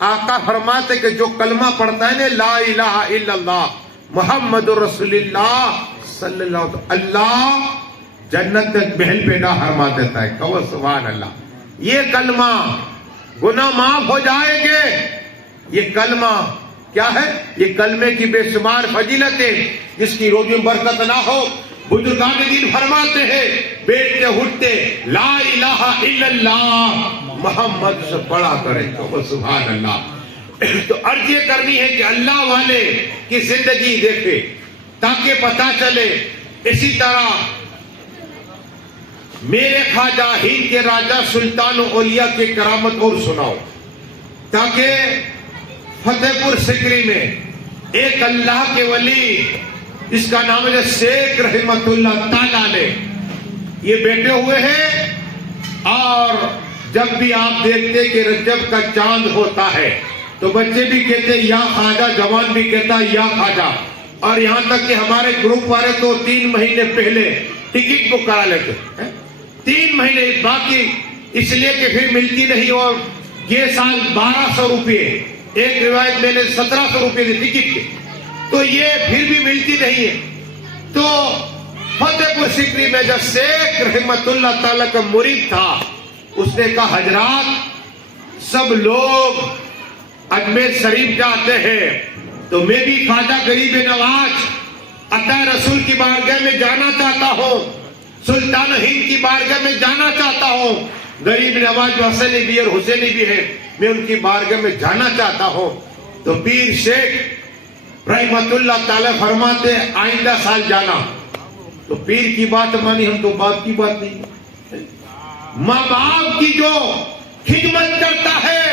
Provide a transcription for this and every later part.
آقا فرماتے کہ جو کلمہ پڑھتا ہے نا لا الہ الا اللہ محمد رسول اللہ صلی اللہ علیہ وسلم، اللہ جنت میں محل پیدا فرما دیتا ہے. کہو سبحان اللہ. یہ کلمہ گناہ معاف ہو جائے گے. یہ کلمہ کیا ہے؟ یہ کلمے کی بے شمار فضیلتیں جس کی روزی میں برکت نہ ہو. بزرگان دین فرماتے ہیں بیٹھتے اٹھتے لا الہ الا اللہ محمد سے پڑھا کریں. تو سبحان اللہ. تو عرض یہ کرنی ہے کہ اللہ والے کی زندگی دیکھے تاکہ پتہ چلے. اسی طرح میرے خواجہ ہند کے راجہ سلطان و اولیاء کی کرامت اور سناؤ تاکہ فتح پور سکری میں ایک اللہ کے ولی اس کا نام ہے شیخ رحمت اللہ تعالی علیہ، یہ بیٹھے ہوئے ہیں. اور جب بھی آپ دیکھتے کہ رجب کا چاند ہوتا ہے تو بچے بھی کہتے یا خواجہ، جوان بھی کہتا یا خواجہ. اور یہاں تک کہ ہمارے گروپ والے تو 3 مہینے پہلے ٹکٹ بک کرا لیتے ہیں. 3 مہینے باقی اس لیے کہ پھر ملتی نہیں. اور یہ سال 1200 روپے، ایک روایت میں نے 1700 روپے دی ٹکٹ کے، تو یہ پھر بھی ملتی نہیں ہے. تو فتح پور سکری میں جب شیخ رحمت اللہ تعالی کا مرید تھا اس نے کہا حضرات سب لوگ اجمیر شریف جاتے ہیں تو میں بھی خواجہ غریب نواز عطا رسول کی بارگاہ میں جانا چاہتا ہوں، سلطان ہند کی بارگاہ میں جانا چاہتا ہوں. غریب نواز جو حسنی بھی اور حسینی بھی ہے میں ان کی بارگاہ میں جانا چاہتا ہوں. تو پیر شیخ رحمت اللہ تعالی فرماتے آئندہ سال جانا. تو پیر کی بات مانی، ہم تو باپ کی بات نہیں. ماں باپ کی جو خدمت کرتا ہے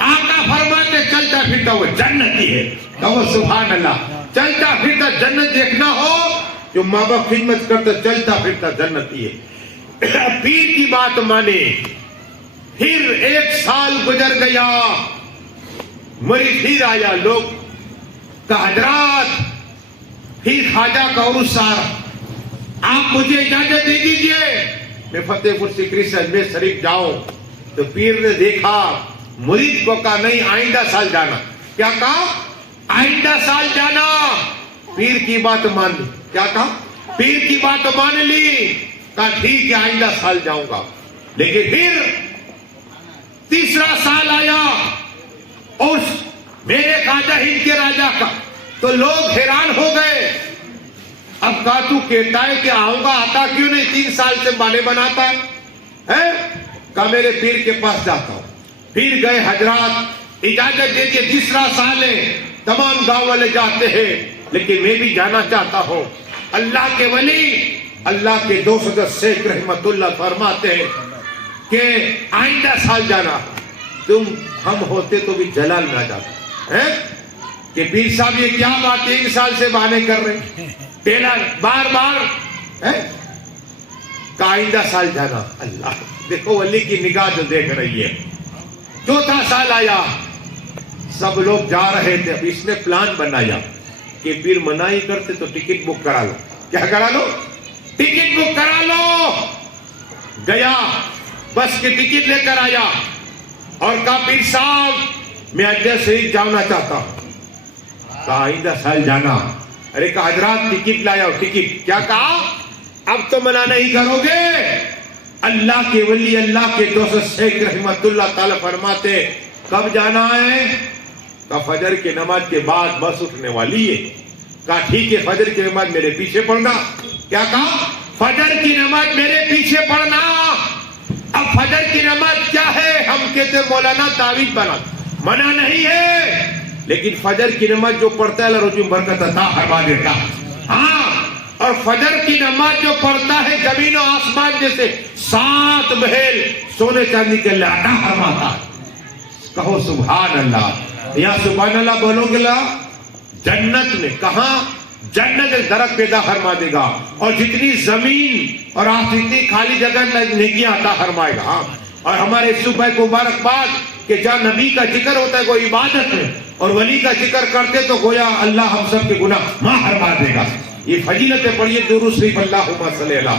آقا فرماتے چلتا پھرتا وہ جنتی ہے. کہو سبحان اللہ. چلتا پھرتا جنت دیکھنا ہو جو ماں باپ خدمت کرتا چلتا پھرتا جنتی ہے. پیر کی بات مانے. پھر 1 سال گزر گیا، مرید پھر آیا. لوگ کا حضرات پھر خواجہ کا عرس آ رہا، آپ مجھے اجازت دے دیجئے میں فتح پور سکری سے اجمیر شریف جاؤں. تو پیر نے دیکھا مرید کو کہا نہیں آئندہ سال جانا. کیا کہا؟ آئندہ سال جانا. پیر کی بات مان لی. کیا کہا؟ پیر کی بات مان لی. کہا ٹھیک ہے آئندہ سال جاؤں گا. لیکن پھر تیسرا سال آیا اور میرے خواجہ ہند کے راجہ کا، تو لوگ حیران ہو گئے. اب کہا تو کہتا ہے کہ آؤں گا، آتا کیوں نہیں؟ 3 سال سے بانے بناتا ہے. کہا میرے پیر کے پاس جاتا ہوں. پھر گئے حضرات اجازت دے کے 3را سال ہے، تمام گاؤں والے جاتے ہیں لیکن میں بھی جانا چاہتا ہوں. اللہ کے ولی اللہ کے دوست شیخ رحمت اللہ فرماتے ہیں کہ آئندہ سال جانا. تم ہم ہوتے تو بھی جلال نہ جاتا کہ پیر صاحب یہ کیا بات 3 سال سے بہانے کر رہے ٹیلر بار بار کہ آئندہ سال جانا. اللہ دیکھو ولی کی نگاہ جو دیکھ رہی ہے. 4تھا سال آیا، سب لوگ جا رہے تھے. اب اس نے پلان بنایا کہ پیر منع ہی کرتے تو ٹکٹ بک کرا لو. کیا کرا لو؟ ٹکٹ بک کرا لو. گیا بس کی ٹکٹ لے کر آیا اور کہا پیر صاحب میں اجمیر شریف جانا چاہتا ہوں. کہا آئندہ سال جانا. ارے کہا حضرات ٹکٹ لایا ہو. ٹکٹ کیا کہا؟ اب تو منع نہیں کرو گے. اللہ کے ولی اللہ کے دوست شیخ رحمت اللہ تعالی فرماتے کب جانا ہے؟ کہا فجر کی نماز کے بعد بس اٹھنے والی ہے. کہا ٹھیک ہے فجر کی نماز میرے پیچھے پڑھنا. کیا کہا؟ فجر کی نماز میرے پیچھے پڑھنا. اب فجر کی نماز کیا ہے؟ ہم کہتے مولانا تعویذ بنا. منع نہیں ہے لیکن فجر کی نماز جو پڑھتا ہے اللہ روزی میں برکت عطا فرما دیتا. ہاں اور فجر کی نماز جو پڑھتا ہے زمین و آسمان جیسے 7 محل سونے چاندی کے اللہ عطا فرماتا. کہو سبحان اللہ. یا سبحان اللہ بولو گے لا جنت میں کہاں؟ جنت ایک درخت پیدا فرما دے گا اور جتنی زمین اور جتنی خالی جگہ نیکیاں عطا فرمائے گا. ہاں اور ہمارے صبح کو مبارکباد کہ جہاں نبی کا ذکر ہوتا ہے وہ عبادت ہے اور ولی کا ذکر کرتے تو گویا اللہ ہم سب کے گناہ معاف فرما دے گا. یہ فضیلتیں پڑھیے درود شریف اللہم صلی اللہ.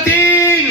3,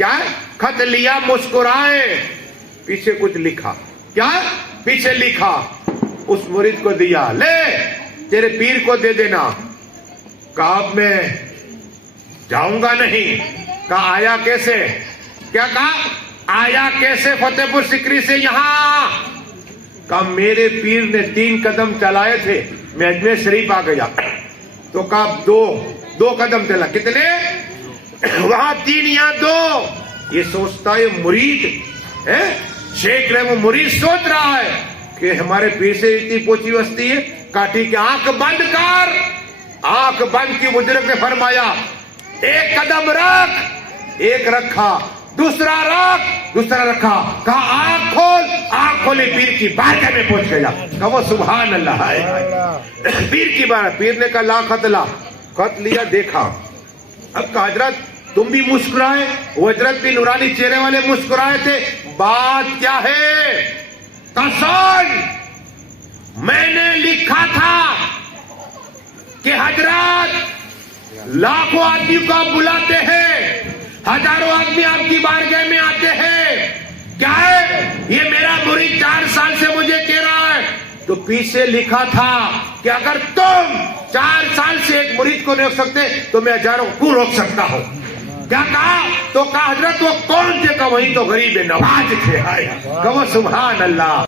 کیا ہے؟ خط لیا مسکرائے، پیچھے کچھ لکھا، کیا ہے؟ پیچھے لکھا، اس مرید کو دیا، لے تیرے پیر کو دے دینا۔ کہا اب میں جاؤں گا نہیں۔ کہا آیا کیسے؟ کیا کہا؟ آیا کیسے فتح پور سیکری سے یہاں؟ کہا میرے پیر نے 3 قدم چلائے تھے، میں اجمیر شریف آ گیا۔ تو کہا دو قدم چلا، کتنے؟ وہاں 3 یہاں 2۔ یہ سوچتا ہے مرید شیخ رحم مرید سوچ رہا ہے کہ ہمارے پیر سے اتنی پوچھی وستی ہے۔ کاٹی کہ آنکھ بند کر، آنکھ بند کی بزرگ نے فرمایا 1 قدم رکھ، 1 رکھا، دوسرا رکھ، دوسرا رکھا، کہا آنکھ کھول، آنکھ کھولی، پیر کی بارگاہ میں پہنچ گیا۔ کہا وہ سبحان اللہ ہے، پیر کی بارگاہ۔ پیر نے کہا لا خط لا، خط لیا، دیکھا۔ اب کہا حضرت تم بھی مسکرائے، وہ حضرت بھی نورانی چہرے والے مسکرائے تھے، بات کیا ہے؟ قسم میں نے لکھا تھا کہ حضرات لاکھوں آدمی کو آپ بلاتے ہیں، ہزاروں آدمی آپ کی بارگاہ میں آتے ہیں، کیا ہے یہ میرا مرید 4 سال سے مجھے کہہ رہا ہے، تو پیچھے لکھا تھا کہ اگر تم 4 سال سے ایک مرید کو نہیں روک سکتے تو میں ہزاروں کو روک سکتا ہوں۔ کیا کہا؟ تو کہا حضرت وہ کون تھے؟ کہا وہی تو غریب نواز تھے۔ کہا وہ سبحان اللہ۔